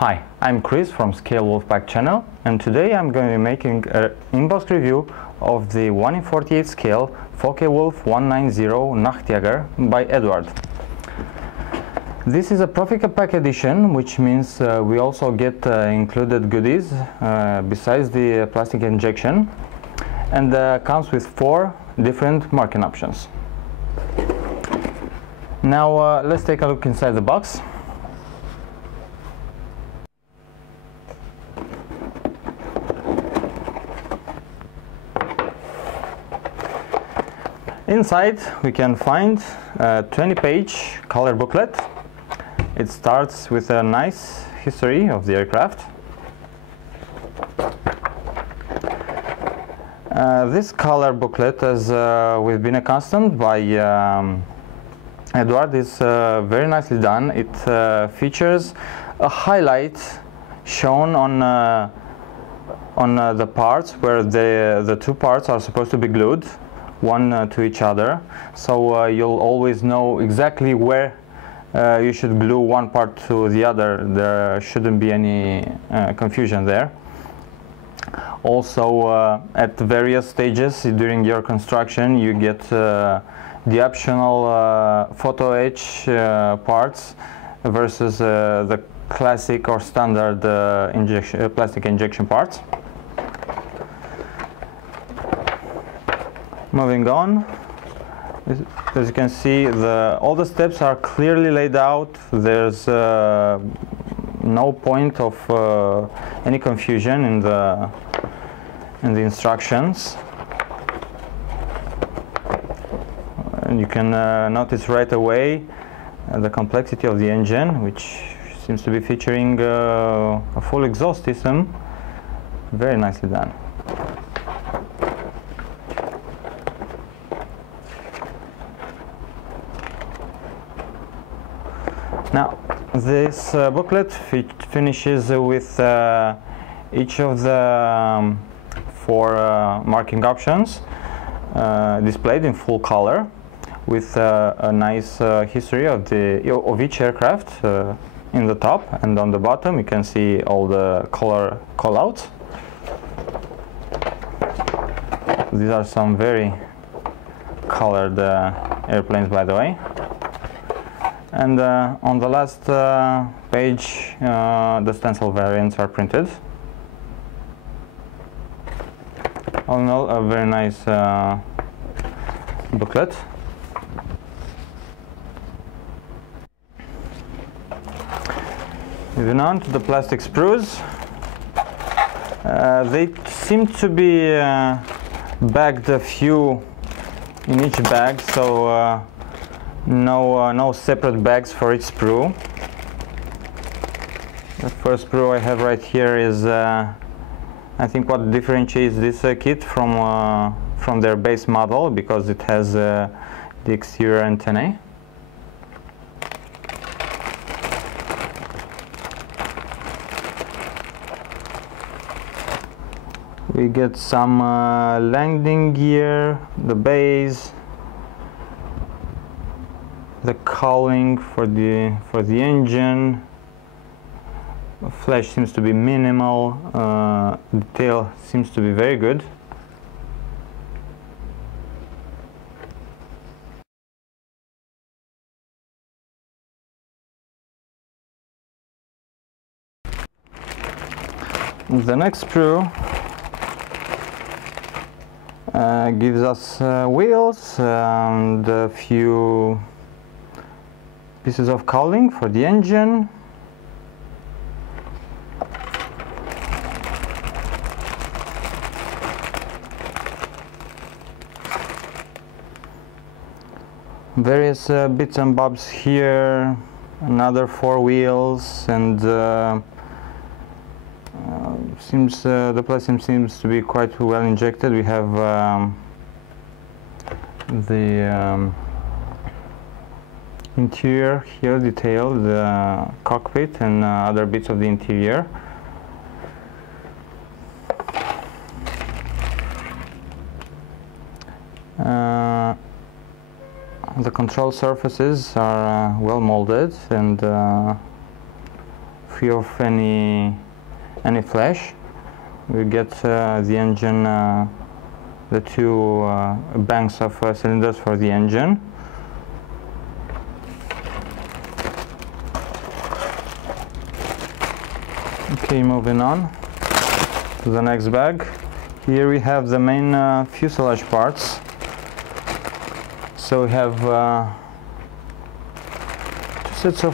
Hi, I'm Chris from Scale Wolfpack channel, and today I'm going to be making an in-box review of the 1 in 48 scale Focke-Wulf 190 Nachtjager by Eduard. This is a Profit Pack edition, which means we also get included goodies besides the plastic injection, and comes with 4 different marking options. Now let's take a look inside the box. Inside we can find a 20-page color booklet. It starts with a nice history of the aircraft. This color booklet, as we've been accustomed by Eduard, is very nicely done. It features a highlight shown on the parts where the two parts are supposed to be glued one to each other, so you'll always know exactly where you should glue one part to the other. There shouldn't be any confusion there. Also, at various stages during your construction, you get the optional photo etch parts versus the classic or standard plastic injection parts. Moving on, as you can see, all the steps are clearly laid out. There's no point of any confusion in the instructions, and you can notice right away the complexity of the engine, which seems to be featuring a full exhaust system. Very nicely done. Now, this booklet finishes with each of the 4 marking options displayed in full color, with a nice history of each aircraft in the top, and on the bottom you can see all the color callouts. These are some very colored airplanes, by the way. And on the last page, the stencil variants are printed. All in all, a very nice booklet. Moving on to the plastic sprues. They seem to be bagged a few in each bag, so no separate bags for each sprue. The first sprue I have right here is I think what differentiates this kit from their base model, because it has the exterior antennae. We get some landing gear, the base, the cowling for the engine. The flash seems to be minimal. The tail seems to be very good. The next sprue gives us wheels and a few pieces of cowling for the engine. Various bits and bobs here, another 4 wheels, and the plastic seems to be quite well injected. We have the interior here detailed, the cockpit and other bits of the interior. The control surfaces are well molded, and free of any flash. We get the engine, the two banks of cylinders for the engine. Okay, moving on to the next bag. Here we have the main fuselage parts. So we have two sets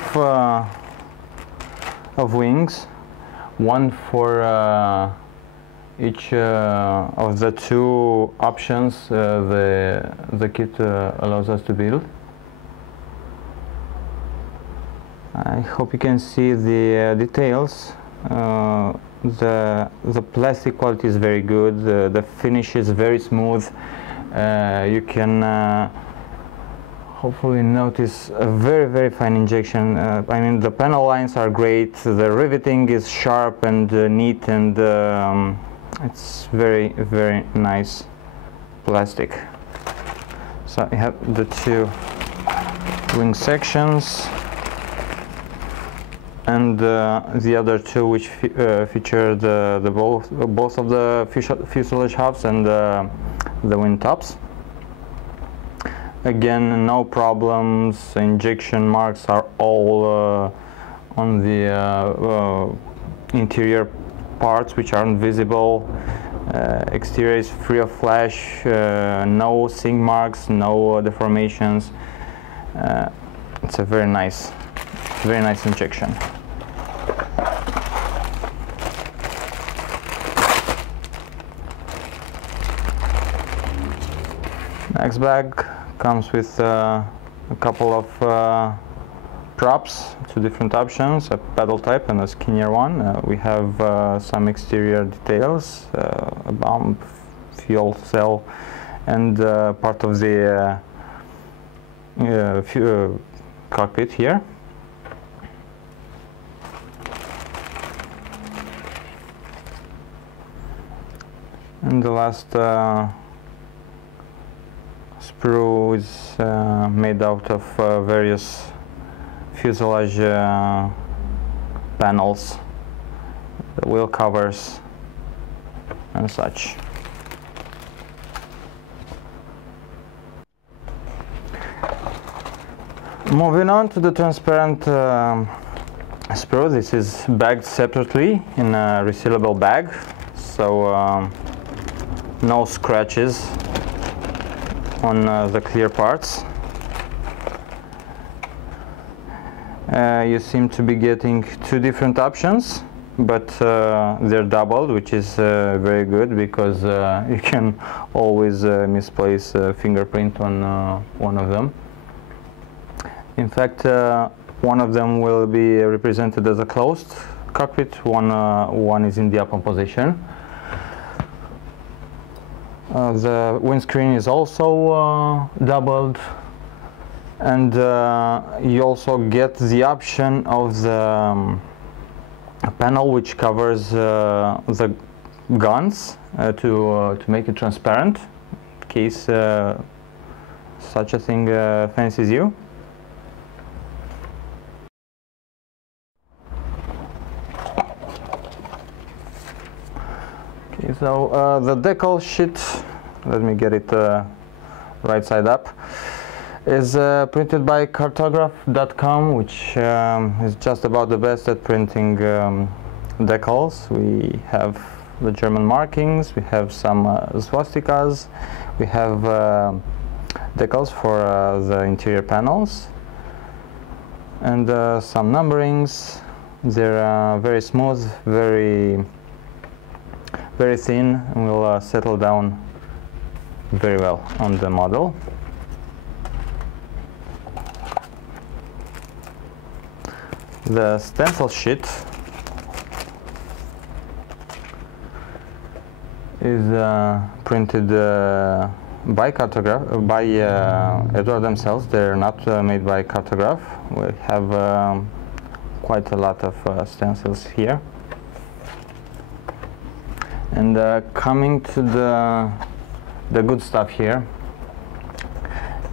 of wings, one for each of the two options the kit allows us to build. I hope you can see the details. The plastic quality is very good. The finish is very smooth. You can hopefully notice a very fine injection. I mean, the panel lines are great. The riveting is sharp and neat, and it's very nice plastic. So I have the two wing sections, and the other two which feature both of the fuselage halves and the wing tops. Again, no problems. Injection marks are all on the interior parts, which aren't visible. Exterior is free of flash. No sink marks, no deformations. It's a very nice injection. Next bag comes with a couple of props, two different options, a pedal type and a skinnier one. We have some exterior details, a bomb, fuel cell, and part of the cockpit here. And the last sprue is made out of various fuselage panels, the wheel covers and such. Moving on to the transparent sprue. This is bagged separately in a resealable bag, so no scratches on the clear parts. You seem to be getting two different options, but they're doubled, which is very good, because you can always misplace a fingerprint on one of them. In fact, one of them will be represented as a closed cockpit, one is in the open position. The windscreen is also doubled, and you also get the option of the panel which covers the guns to make it transparent, in case such a thing fancies you. Okay, so the decal sheet, let me get it right side up, is printed by cartograph.com, which is just about the best at printing decals. We have the German markings, we have some swastikas, we have decals for the interior panels, and some numberings. They're very smooth, very thin, and will settle down very well on the model. The stencil sheet is printed by Eduard themselves. They're not made by Cartograph. We have quite a lot of stencils here. And coming to the good stuff here,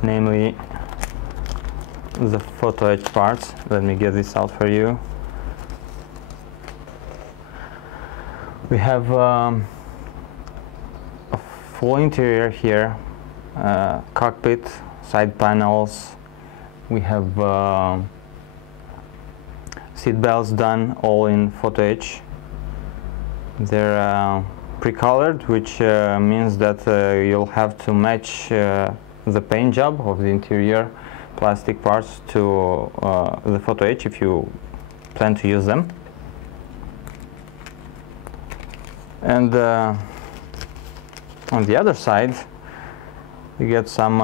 namely the photo etch parts. Let me get this out for you. We have a full interior here, cockpit, side panels. We have seat belts done all in photo etch. They're pre-colored, which means that you'll have to match the paint job of the interior plastic parts to the photo etch if you plan to use them. And on the other side, you get some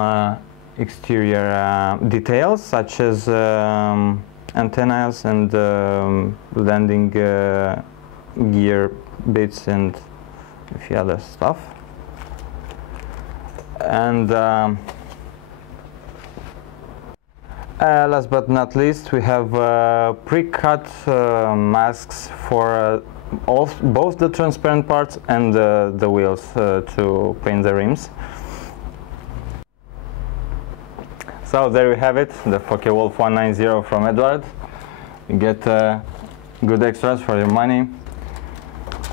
exterior details such as antennas and landing gear bits and a few other stuff. And last but not least, we have pre-cut masks for both the transparent parts and the wheels to paint the rims. So there we have it, the Focke-Wulf 190 from Eduard. You get good extras for your money.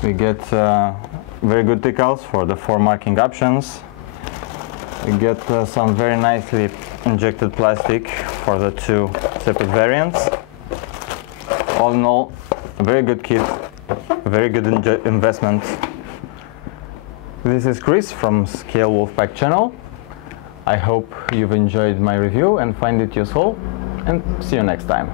We get very good decals for the 4 marking options. We get some very nicely injected plastic for the 2 separate variants. All in all, a very good kit, a very good investment. This is Chris from Scale Wolfpack channel. I hope you've enjoyed my review and find it useful, and see you next time.